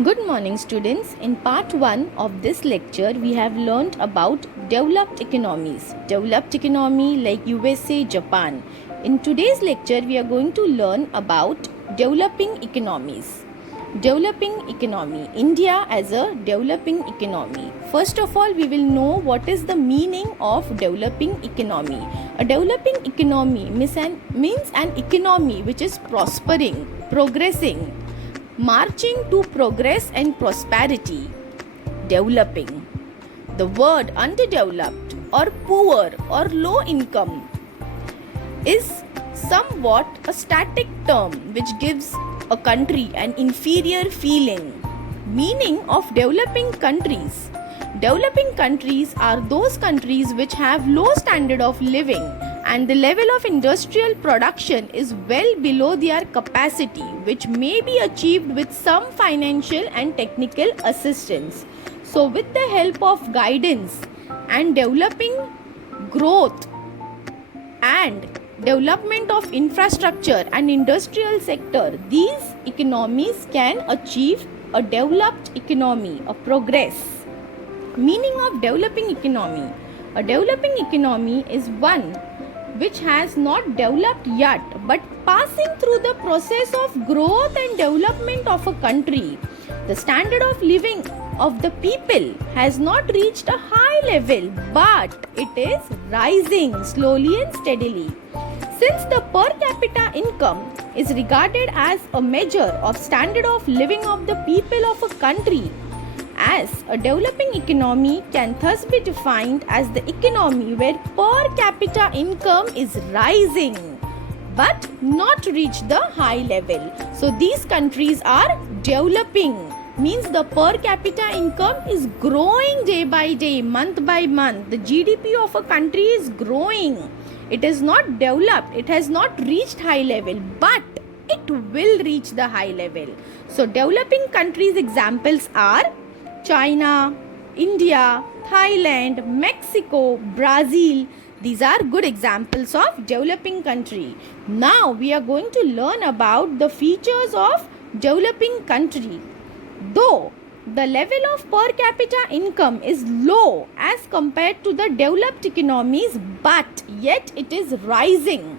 Good morning, students. In part 1 of this lecture, we have learned about developed economies. Developed economy like USA, Japan. In today's lecture, we are going to learn about developing economies. Developing economy. India as a developing economy. First of all, we will know what is the meaning of developing economy. A developing economy means an economy which is prospering, progressing, marching to progress and prosperity. Developing. The word underdeveloped or poor or low income is somewhat a static term which gives a country an inferior feeling. Meaning of developing countries. Developing countries are those countries which have low standard of living and the level of industrial production is well below their capacity, which may be achieved with some financial and technical assistance. So with the help of guidance and developing growth and development of infrastructure and industrial sector, these economies can achieve a developed economy, a progress. Meaning of developing economy. A developing economy is one which has not developed yet but passing through the process of growth and development of a country. The standard of living of the people has not reached a high level but it is rising slowly and steadily. Since the per capita income is regarded as a measure of standard of living of the people of a country, as a developing economy can thus be defined as the economy where per capita income is rising but not reach the high level. So these countries are developing, means the per capita income is growing day by day, month by month. The GDP of a country is growing. It is not developed, it has not reached high level, but it will reach the high level. So developing countries examples are China, India, Thailand, Mexico, Brazil. These are good examples of developing country. Now we are going to learn about the features of developing country. Though the level of per capita income is low as compared to the developed economies, but yet it is rising.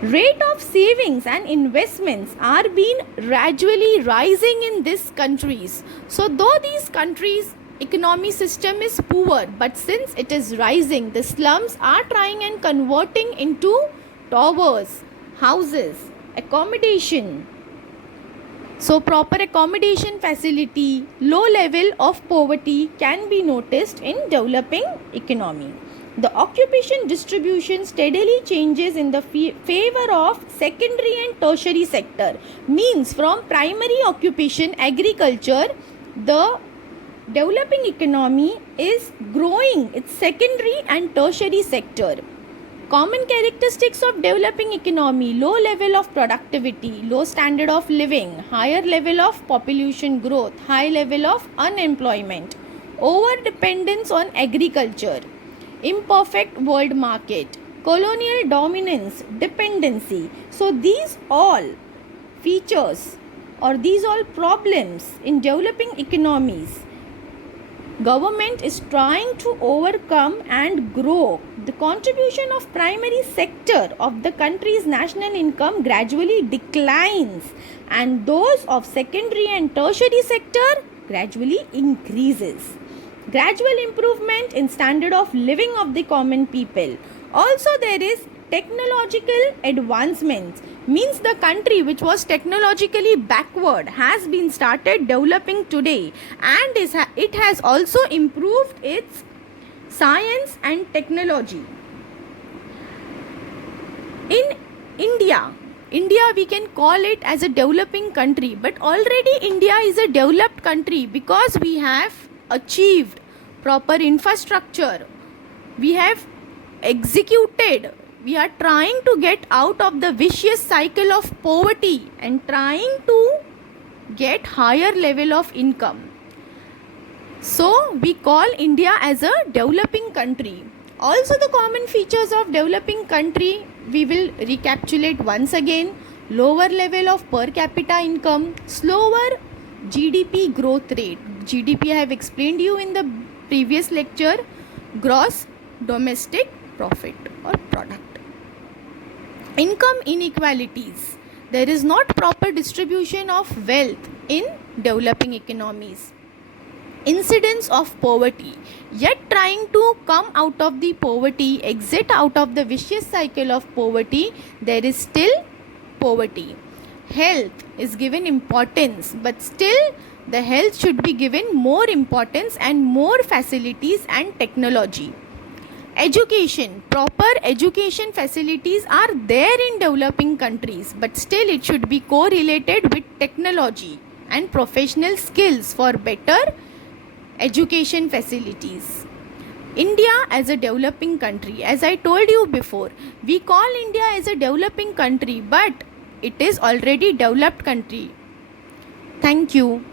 Rate of savings and investments are being gradually rising in these countries. So though these countries economy system is poor, but since it is rising, the slums are trying and converting into towers, houses, accommodation. So proper accommodation facility, low level of poverty can be noticed in developing economy. The occupation distribution steadily changes in the favor of secondary and tertiary sector. Means from primary occupation agriculture, the developing economy is growing its secondary and tertiary sector. Common characteristics of developing economy: low level of productivity, low standard of living, higher level of population growth, high level of unemployment, over dependence on agriculture, imperfect world market, colonial dominance, dependency. So these all features or these all problems in developing economies, government is trying to overcome and grow. The contribution of primary sector of the country's national income gradually declines and those of secondary and tertiary sector gradually increases. Gradual improvement in standard of living of the common people. Also there is technological advancements, means the country which was technologically backward has been started developing today and it has also improved its science and technology. In India we can call it as a developing country, but already India is a developed country because we have achieved proper infrastructure, we have executed, we are trying to get out of the vicious cycle of poverty and trying to get higher level of income. So we call India as a developing country. Also the common features of developing country we will recapitulate once again: lower level of per capita income, slower GDP growth rate. GDP I have explained you in the previous lecture. Gross domestic profit or product. Income inequalities. There is not proper distribution of wealth in developing economies. Incidence of poverty. Yet trying to come out of the poverty, exit out of the vicious cycle of poverty, there is still poverty. Health is given importance, but still the health should be given more importance and more facilities and technology. Education. Proper education facilities are there in developing countries, but still it should be correlated with technology and professional skills for better education facilities. India as a developing country, as I told you before, we call India as a developing country, but it is already developed country. Thank you.